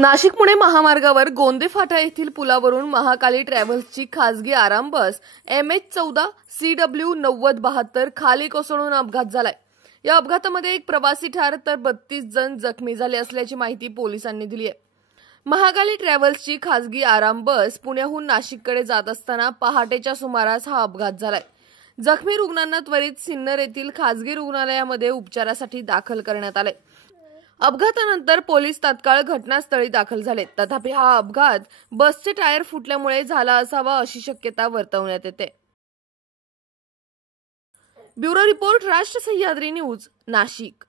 नाशिक पुणे महामार्गावर गोंदे फाटा येथील पुलावरून महाकाली ट्रॅव्हल्सची खासगी आराम बस MH14 CW 9072 खाली कोसळून अपघात झालाय। या अपघातामध्ये एक प्रवासी ठार तर 32 जण जखमी झाले असल्याची माहिती पोलिसांनी दिली आहे। महाकाली ट्रॅव्हल्सची खासगी आराम बस पुण्याहून नाशिककडे जात असताना पहाटेच्या सुमारास हा अपघात झालाय। जखमी रुग्णांना त्वरित सिन्नर येथील खासगी रुग्णालयामध्ये उपचारासाठी दाखल करण्यात आले। अपघातानंतर पोलीस तात्काळ घटनास्थळी दाखल झाले, तथापि हा अपघात बसचे टायर फुटल्यामुळे झाला असावा अशी शक्यता वर्तवण्यात येते। ब्युरो रिपोर्ट, राष्ट्र सह्याद्री न्यूज, नाशिक।